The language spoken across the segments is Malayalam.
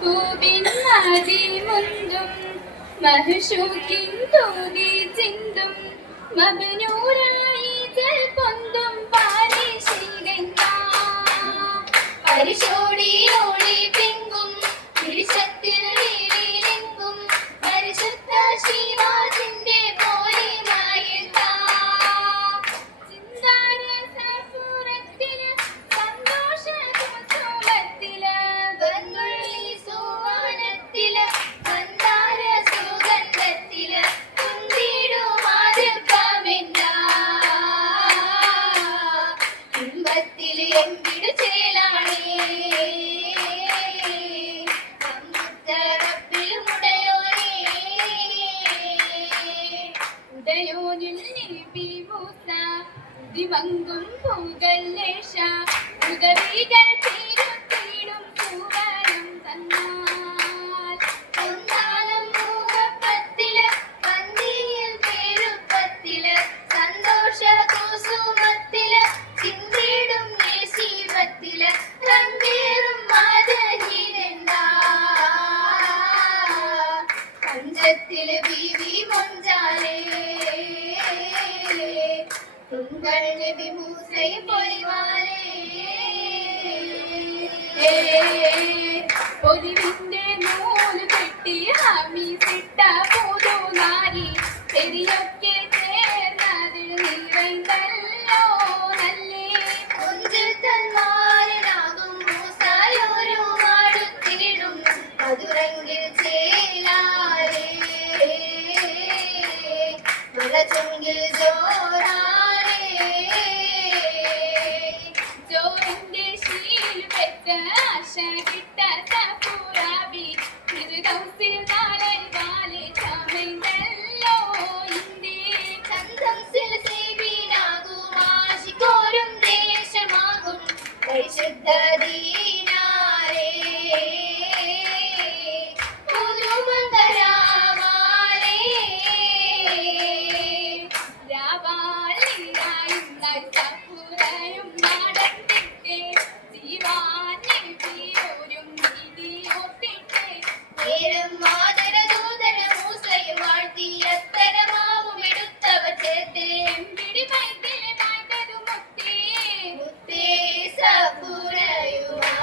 പൂവിന്നാതി മുന്തും മഹ്ഷൂക്കിൻ തൂതി ചിന്തും മബ്നൂറായി ജൽ പൊന്തും പാരിശീലങ്ക പരിശോടി ഓടി പിങ്കും വിരിശത്തിൽ വീരിലെങ്കും പരിശുദ്ധ ശിവാജിന്റെ പോരിമായന്ത ചിന്താര സഫുരത്തില് സന്തോഷ കുസുമത്തില് വന്നുള്ളി സുവാനത്തില് മന്ദാര സുഗന്ധത്തില് കുന്തിടുമാതിർക്കാമെന്ന ഇമ്പത്തില് എമ്പിടു ചേലാണേ ദിവങ്കും പൂകല്ലേശ ഉദവികൾ തീരുത്തിടും പൂവനം തന്നാൽ ഒന്നാലും മൂഹപ്പത്തില് പന്തിയിൽ പേരുപ്പത്തില് സന്തോഷ കുസുമത്തില് ചിന്തിടും യേശീവത്തില് കണ്ടേറും മാതഹീനെന്താ പഞ്ചത്തില് ബീവി മൊഞ്ചാലേ തുങ്കൾ നബി മൂസയെ പൊലിവാലേ പൊലിവിന്റെ നൂല് കെട്ടി ഹമീസിട്ട പുതുനാരി ശരിയൊക്കെ ചേർന്നത് നിറൈന്തല്ലോ നല്ലേ കൊഞ്ചിൽ തന്മാരനാകും മൂസായൊരു മാടുത്തിടും മധുരങ്കിൽ ചേലാരേ മറചുങ്കിൽ ജോറാ ജോറിന്റെ ശീൽ വെച്ച ആശ കിട്ട സഫുറാബി മൃദുകൗസിൽ നാളെ വാലെ ചമൈന്തല്ലോ ഇന്ത്യ ചന്തംസിൽ സേവീനാകും ആശിക്കോരും ദേശമാകും പരിശുദ്ധ ദീനാരേ പുതുമംഗലാമാലേ രാവാലിനായി സഫുറയും ും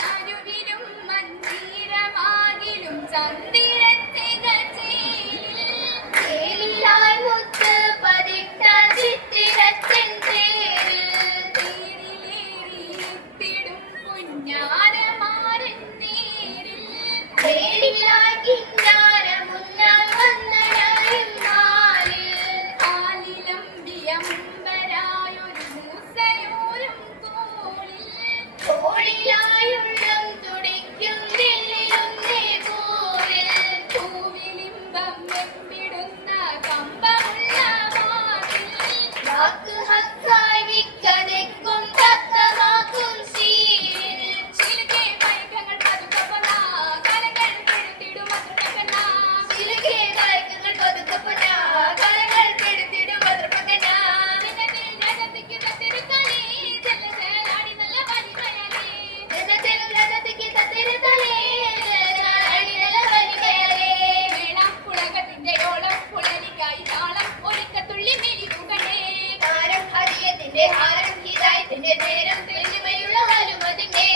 തരുവിലും മന്ദിരമാകിലും ചന്ദിരത്തികൾ ചേലിലായി മുത്ത് പതിട്ട ചിത്തിരച്ചെന്തേരിൽ തേരിലേറിയിട്ടിടും പുഞ്ഞാരമാരൻ നേരിൽ ചേലിലായി കിന്നാരമുന്നാൽ വന്നണയും നാളിൽ കാലിലമ്പിയ മുമ്പരായൊരു മൂസയോരും തോളിൽ തോളിലായുള്ളം തുടിക്കും നെല്ലിരുന്നേ പൂവിൽ പൂവിലിമ്പം വെമ്പിടുന്ന കമ്പമുള്ള വാതിൽ വാക്ക് ഹക്കായി വിക്കതയ്ക്കും തത്തമാക്കും ശീലിൽ ചിലുകെ പൈകങ്ങൾ പതുക്കപ്പന കലകൾ പിഴുത്തിടും അത്രക്കന ചിലുകെ കായ്ക്കങ്ങൾ പതുക്കപ്പന കലകൾ പിടുത്തിടും ഭദ്രപ്പകന ജനത്തിൽ രജത്തിക്ക് തത്തിരുത്തലേ ജലജലാടി നല്ല വലിമയലേ ജനത്തിനും രഥത്തിക്ക് തത്തിരുത്തലേ ജലജാലടിനല വലിമയലേ വേണം പുളകത്തിന്റെ ഓളം പുളരിക്കായി താളം ഒരിക്കത്തുള്ളി മെലിവുകളേ താരം ഹരിയത്തിന്റെ ഹാരം ഹിദായത്തിന്റെ നേരം തെളിമയുള്ള ഹനുമതിന്റെ